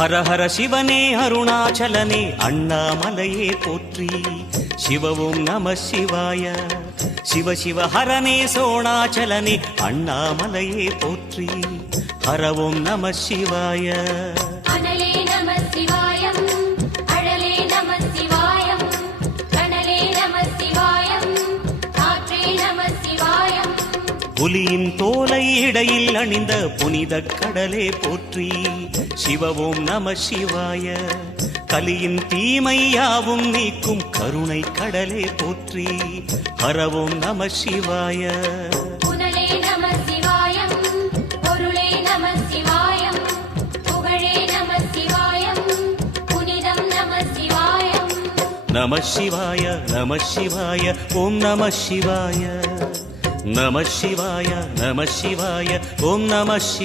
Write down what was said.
ஹர ஹர சிவனே அருணாச்சலனே அண்ணாமலையே போற்றி. சிவவும் நம சிவாய. சிவ சிவ ஹரனே சோணாச்சலனே அண்ணாமலையே போற்றி. ஹரவும் நம சிவாய. அனலே நம சிவாயம், அழலே நம சிவாயம், கனலே நம சிவாயம், காற்றே நம சிவாயம். புலியின் தோலை இடையில் அணிந்த புனித கடலே போற்றி. சிவவும் நம சிவாய. கலியின் தீமையாவும் நீக்கும் கருணை கடலே போற்றி. ஹரவும் நம சிவாய. புனலே நம சிவாயம், பொருளே நம சிவாயம், புகழே நம சிவாயம், புனிதம் நம சிவாயம். நம சிவாய நம சிவாய ஓம் நம சிவாய. நம சிவாய நம சிவாய ஓம் நம சிவாய.